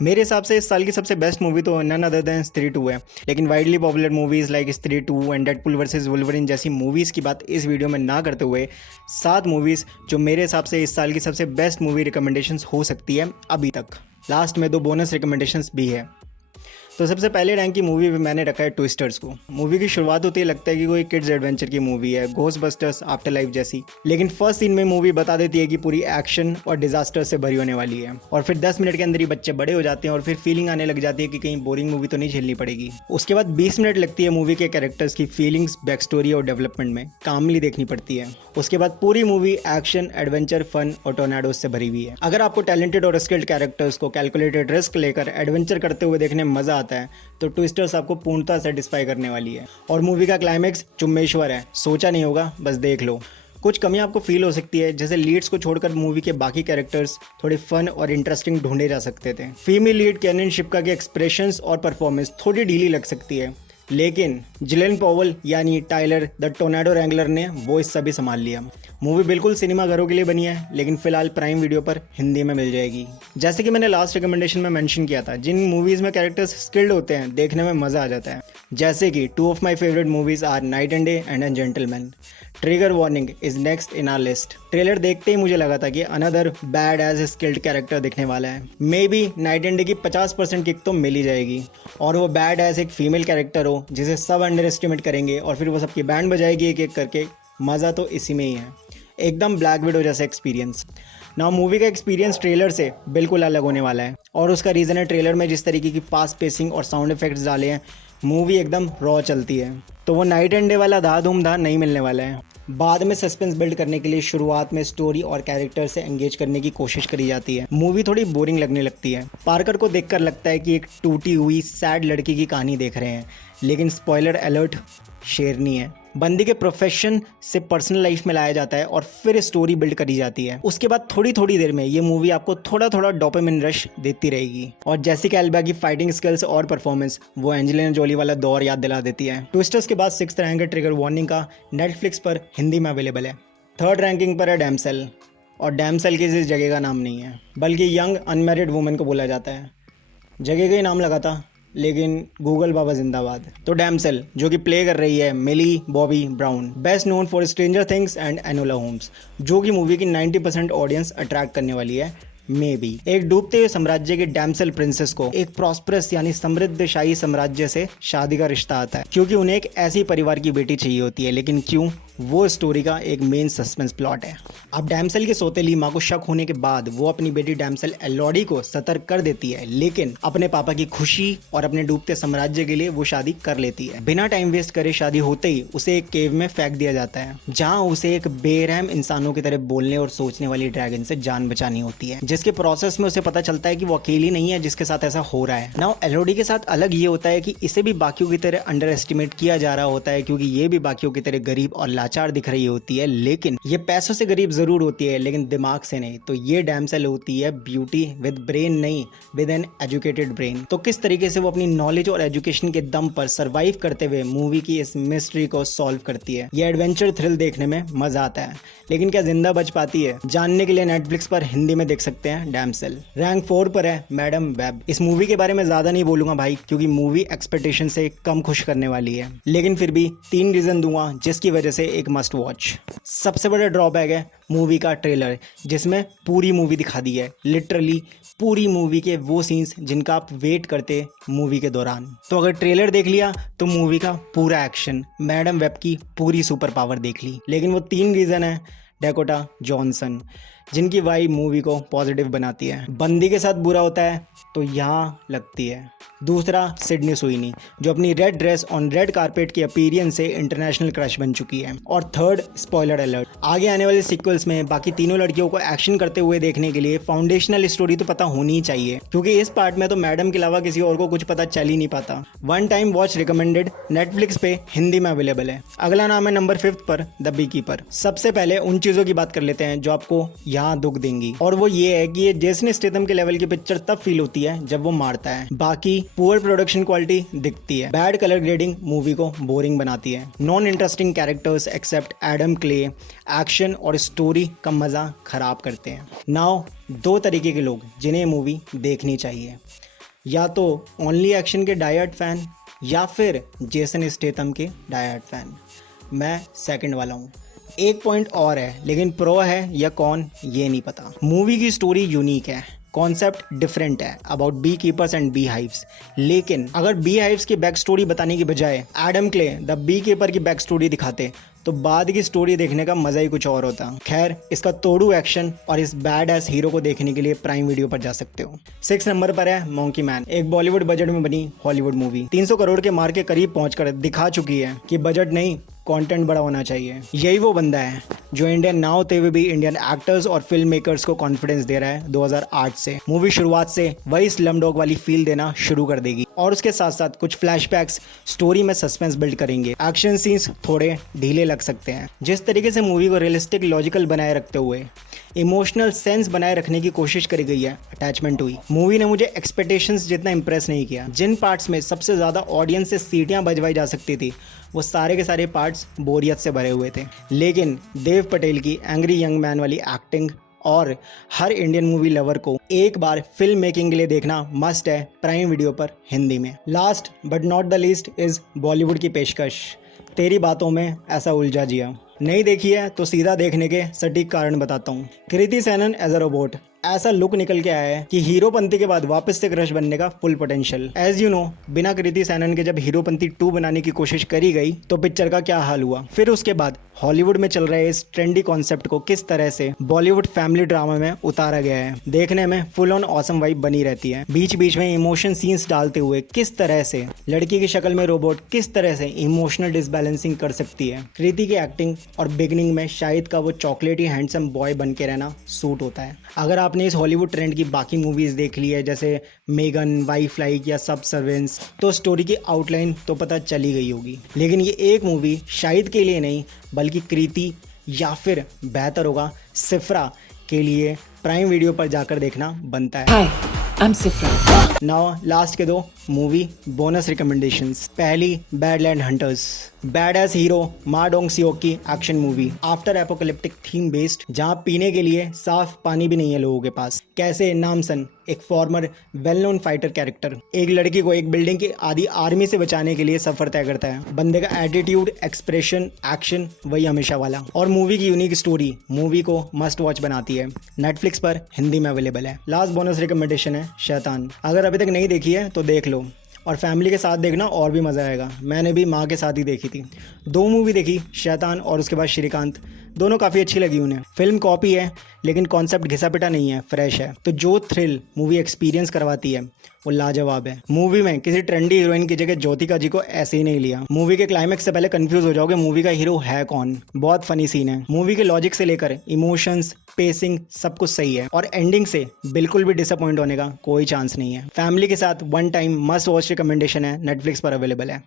मेरे हिसाब से इस साल की सबसे बेस्ट मूवी तो नन अदर देन स्त्री 2 है, लेकिन वाइडली पॉपुलर मूवीज़ लाइक स्त्री 2 एंड डेडपुल वर्सेस वुल्वरिन जैसी मूवीज़ की बात इस वीडियो में ना करते हुए 7 मूवीज़ जो मेरे हिसाब से इस साल की सबसे बेस्ट मूवी रिकमेंडेशंस हो सकती है अभी तक। लास्ट में 2 बोनस रिकमेंडेशंस भी है। तो सबसे पहले रैंक की मूवी मैंने रखा है ट्विस्टर्स को। मूवी की शुरुआत होती है लगता है कि कोई किड्स एडवेंचर की मूवी है, घोस्टबस्टर्स, आफ्टर लाइफ जैसी, लेकिन फर्स्ट सीन में मूवी बता देती है कि पूरी एक्शन और डिजास्टर से भरी होने वाली है। और फिर 10 मिनट के अंदर ही बच्चे बड़े हो जाते हैं और फिर फीलिंग आने लग जाती है कि कहीं बोरिंग मूवी तो नहीं झेलनी पड़ेगी। उसके बाद 20 मिनट लगती है मूवी के कैरेक्टर्स की फीलिंग्स, बैक स्टोरी और डेवलपमेंट में कामली देखनी पड़ती है। उसके बाद पूरी मूवी एक्शन, एडवेंचर, फन और टोर्नाडोज से भरी हुई है। अगर आपको टैलेंटेड और स्किल्ड कैरेक्टर्स को कैलकुलेटेड रिस्क लेकर एडवेंचर करते हुए देखने में मजा आता है तो ट्विस्टर्स आपको पूर्णतः सेटिस्फाई करने वाली है। और मूवी का क्लाइमैक्स चुम्बेश्वर है, सोचा नहीं होगा, बस देख लो। कुछ कमी आपको फील हो सकती है, जैसे लीड्स को छोड़कर मूवी के बाकी कैरेक्टर्स थोड़े फन और इंटरेस्टिंग ढूंढे जा सकते थे। फीमेल लीड कैनन शिप्का के एक्सप्रेशंस और परफॉर्मेंस थोड़ी ढीली लग सकती है, लेकिन जिलेन पॉवल यानी टाइलर द टोर्नाडो रैंगलर ने वो इस सभी संभाल लिया। मूवी बिल्कुल सिनेमा घरों के लिए बनी है, लेकिन फिलहाल प्राइम वीडियो पर हिंदी में मिल जाएगी। जैसे कि मैंने लास्ट रिकमेंडेशन में मेंशन किया था, जिन मूवीज़ में कैरेक्टर्स स्किल्ड होते हैं देखने में मज़ा आ जाता है। जैसे कि 2 of my favourite movies are Knight and Day and an Gentleman. Trigger warning is next in our list. Trailer देखते ही मुझे लगा था कि another badass skilled character दिखने वाला है। Maybe Knight and Day की 50% किक तो मिल ही जाएगी, और वो बैड एज एक फीमेल कैरेक्टर हो जिसे सब अंडर एस्टिमेट करेंगे और फिर वो सबकी बैंड बजाएगी एक एक करके। मज़ा तो इसी में ही है, एकदम ब्लैक विडो जैसा एक्सपीरियंस। ना मूवी का एक्सपीरियंस ट्रेलर से बिल्कुल अलग होने वाला है, और उसका रीज़न है ट्रेलर में जिस तरीके की फास्ट पेसिंग और साउंड इफेक्ट्स डाले हैं, मूवी एकदम रॉ चलती है। तो वो नाइट एंड डे वाला धा धूम धा नहीं मिलने वाला है। बाद में सस्पेंस बिल्ड करने के लिए शुरुआत में स्टोरी और कैरेक्टर से एंगेज करने की कोशिश करी जाती है। मूवी थोड़ी बोरिंग लगने लगती है। पार्कर को देखकर लगता है कि एक टूटी हुई सैड लड़की की कहानी देख रहे हैं, लेकिन स्पॉइलर अलर्ट, शेरनी है। बंदी के प्रोफेशन से पर्सनल लाइफ में लाया जाता है और फिर स्टोरी बिल्ड करी जाती है। उसके बाद थोड़ी थोड़ी देर में ये मूवी आपको थोड़ा थोड़ा डोपामिन रश देती रहेगी, और जेसिका एल्बा की फाइटिंग स्किल्स और परफॉर्मेंस वो एंजेलिना जोली वाला दौर याद दिला देती है। ट्विस्टर्स के बाद 6th रैंक है ट्रिगर वार्निंग का, नेटफ्लिक्स पर हिंदी में अवेलेबल है। 3rd रैंकिंग पर है डैमसेल, और डैमसेल किसी इस जगह का नाम नहीं है, बल्कि यंग अनमैरिड वुमेन को बोला जाता है। जगह का ही नाम लगा था, लेकिन गूगल बाबा जिंदाबाद। तो डैमसेल जो कि प्ले कर रही है Millie Bobby Brown, best known for Stranger Things and Enola Holmes, जो कि मूवी की 90% ऑडियंस अट्रैक्ट करने वाली है। मे बी एक डूबते हुए साम्राज्य के डैमसेल प्रिंसेस को एक प्रॉस्परस यानी समृद्धशाली साम्राज्य से शादी का रिश्ता आता है, क्योंकि उन्हें एक ऐसी परिवार की बेटी चाहिए होती है। लेकिन क्यों, वो स्टोरी का एक मेन सस्पेंस प्लॉट है। अब डैमसेल की सौतेली माँ को शक होने के बाद वो अपनी बेटी डैमसेल एलोडी को सतर्क कर देती है, लेकिन अपने पापा की खुशी और अपने डूबते साम्राज्य के लिए वो शादी कर लेती है। बिना टाइम वेस्ट करे शादी होते ही उसे एक केव में फेंक दिया जाता है, जहाँ उसे एक बेरहम इंसानों की तरह बोलने और सोचने वाली ड्रैगन से जान बचानी होती है, जिसके प्रोसेस में उसे पता चलता है कि वो अकेली नहीं है जिसके साथ ऐसा हो रहा है। नाउ एलोडी के साथ अलग ये होता है कि इसे भी बाकियों की तरह अंडर एस्टिमेट किया जा रहा होता है, क्योंकि ये भी बाकियों की तरह गरीब और लाचार दिख रही होती है, लेकिन ये पैसों से गरीब जरूर होती है लेकिन दिमाग से नहीं। तो ये डैमसेल होती है ब्यूटी विद ब्रेन नहीं, विद एन एजुकेटेड ब्रेन। तो किस तरीके से वो अपनी नॉलेज और एजुकेशन के दम पर सरवाइव करते हुए मूवी की इस मिस्ट्री को सॉल्व करती है। ये एडवेंचर थ्रिल देखने में मजा आता है, लेकिन क्या जिंदा बच पाती है, जानने के लिए नेटफ्लिक्स पर हिंदी में देख सकते हैं डैमसेल। रैंक 4 पर है मैडम वेब। इस मूवी के बारे में ज्यादा नहीं बोलूंगा भाई, क्योंकि मूवी एक्सपेक्टेशन से कम खुश करने वाली है, लेकिन फिर भी 3 रीजन दूंगा जिसकी वजह से एक मस्ट वॉच। सबसे बड़ा ड्रॉबैक है मूवी का ट्रेलर, जिसमें पूरी मूवी दिखा दी है, लिटरली पूरी मूवी के वो सीन्स जिनका आप वेट करते मूवी के दौरान। तो अगर ट्रेलर देख लिया तो मूवी का पूरा एक्शन, मैडम वेब की पूरी सुपर पावर देख ली। लेकिन वो 3 रीजन है डैकोटा जॉनसन, जिनकी वाइब मूवी को पॉजिटिव बनाती है। बंदी के साथ बुरा होता है तो यहाँ लगती है। दूसरा सिडनी सुइनी, जो अपनी red dress on red carpet की अपीयरेंस से इंटरनेशनल क्रश बन चुकी है। और थर्ड, स्पॉइलर अलर्ट, आगे आने वाले सीक्वल्स में बाकी तीनों लड़कियों को एक्शन करते हुए देखने के लिए फाउंडेशनल स्टोरी तो पता होनी ही चाहिए, क्योंकि इस पार्ट में तो मैडम के अलावा किसी और को कुछ पता चल ही नहीं पाता। One time watch recommended, Netflix पे हिंदी में अवेलेबल है। अगला नाम है नंबर 5 पर द बीकीपर। सबसे पहले उन चीजों की बात कर लेते हैं जो आपको यहाँ दुख देंगी, और वो ये है कि ये जेसन स्टेथम के लेवल की पिक्चर तब फील होती है जब वो मारता है। बाकी पुअर प्रोडक्शन क्वालिटी दिखती है, बैड कलर ग्रेडिंग मूवी को बोरिंग बनाती है, non interesting characters except Adam Clay action और स्टोरी का मजा खराब करते हैं। नाउ 2 तरीके के लोग जिन्हें मूवी देखनी चाहिए। या तो ओनली एक्शन के डायहार्ड फैन या फिर जेसन स्टेथम के डायहार्ड फैन। मैं सेकंड वाला हूँ। एक पॉइंट और है, लेकिन प्रो है या कौन ये नहीं पता। मूवी की स्टोरी यूनिक है, कॉन्सेप्ट डिफरेंट है about beekeepers and beehives. लेकिन अगर बी हाइव्स की बैक स्टोरी बताने की बजाय Adam Clay the beekeeper की बैक स्टोरी दिखाते तो बाद की स्टोरी देखने का मजा ही कुछ और होता। खैर, इसका तोड़ू एक्शन और इस बैड एस हीरो को देखने के लिए प्राइम वीडियो पर जा सकते हो। 6 नंबर पर है मॉन्की मैन, एक बॉलीवुड बजट में बनी हॉलीवुड मूवी। 300 करोड़ के मार्क के करीब पहुंचकर दिखा चुकी है कि बजट नहीं, कंटेंट बड़ा होना चाहिए। यही वो बंदा है जो इंडियन ना होते हुए भी इंडियन एक्टर्स और फिल्म मेकर्स को कॉन्फिडेंस दे रहा है 2008 से। मूवी शुरुआत से वही स्लमडॉग वाली फील देना शुरू कर देगी और उसके साथ साथ कुछ फ्लैशबैक्स स्टोरी में सस्पेंस बिल्ड करेंगे। एक्शन सीन्स थोड़े ढीले लग सकते हैं। जिस तरीके से मूवी को रियलिस्टिक लॉजिकल बनाए रखते हुए इमोशनल सेंस बनाए रखने की कोशिश करी गई है, अटैचमेंट हुई। मूवी ने मुझे एक्सपेक्टेशंस जितना इंप्रेस नहीं किया। जिन पार्ट्स में सबसे ज़्यादा ऑडियंस से सीटियां बजवाई जा सकती थी वो सारे के सारे पार्ट्स बोरियत से भरे हुए थे। लेकिन देव पटेल की एंग्री यंग मैन वाली एक्टिंग और हर इंडियन मूवी लवर को एक बार फिल्म मेकिंग के लिए देखना मस्ट है प्राइम वीडियो पर हिंदी में। Last but not the least is Bollywood की पेशकश, तेरी बातों में ऐसा उलझा जिया। नहीं देखी है तो सीधा देखने के सटीक कारण बताता हूँ। Kriti Sanon as a robot, ऐसा लुक निकल के आया है कि हीरोपंती के बाद वापस से क्रश बनने का full potential. As you know, बिना कृति सेनन के जब हीरोपंती 2 बनाने की कोशिश करी गई तो पिक्चर का क्या हाल हुआ। फिर उसके बाद हॉलीवुड में चल रहे इस ट्रेंडी कॉन्सेप्ट को किस तरह से बॉलीवुड फैमिली ड्रामा में उतारा गया है, देखने में फुल ऑन ऑसम वाइब बनी रहती है। बीच बीच में इमोशन सीन्स डालते हुए किस तरह से लड़की की शक्ल में रोबोट किस तरह से इमोशनल डिसबैलेंसिंग कर सकती है। कृति की एक्टिंग और बिगनिंग में शाहिद का वो चॉकलेटी हैंडसम बॉय बन के रहना सूट होता है। अगर आपने इस हॉलीवुड ट्रेंड की बाकी मूवीज देख ली है जैसे मेगन, वाइफ लाइक या सब सर्वेंट्स, तो स्टोरी की आउटलाइन तो पता चली गई होगी। लेकिन ये एक मूवी शाहिद के लिए नहीं बल्कि कृति या फिर बेहतर होगा सिफ्रा के लिए प्राइम वीडियो पर जाकर देखना बनता है। Hi, I'm Sifra. Now last के दो मूवी बोनस रिकमेंडेशंस। पहली badland hunters, bad S hero मा डोंग सियोक की action movie after apocalyptic theme based, जहां पीने के लिए साफ पानी भी नहीं है लोगों के पास। कैसे नामसन, एक farmer well known fighter character, एक लड़की को एक बिल्डिंग की आधी आर्मी से बचाने के लिए सफर तय करता है। बंदे का एटीट्यूड, एक्सप्रेशन, एक्शन वही हमेशा वाला, और मूवी की यूनिक स्टोरी मूवी को मस्ट वॉच बनाती है। नेटफ्लिक्स पर हिंदी में अवेलेबल है। लास्ट बोनस रिकमेंडेशन है शैतान। अगर अभी तक नहीं देखी है तो देख लो, और फैमिली के साथ देखना और भी मज़ा आएगा। मैंने भी माँ के साथ ही देखी थी। 2 मूवी देखी, शैतान और उसके बाद श्रीकांत, दोनों काफ़ी अच्छी लगी उन्हें। फिल्म कॉपी है लेकिन कॉन्सेप्ट घिसा पिटा नहीं है, फ्रेश है। तो जो थ्रिल मूवी एक्सपीरियंस करवाती है वो लाजवाब है। मूवी में किसी ट्रेंडी हीरोइन की जगह ज्योतिका जी को ऐसे ही नहीं लिया। मूवी के क्लाइमेक्स से पहले कंफ्यूज हो जाओगे मूवी का हीरो है कौन। बहुत फनी सीन है। मूवी के लॉजिक से लेकर इमोशंस, पेसिंग सब कुछ सही है, और एंडिंग से बिल्कुल भी डिसअपॉइंट होने का कोई चांस नहीं है। फैमिली के साथ one time must watch recommendation है, नेटफ्लिक्स पर अवेलेबल है।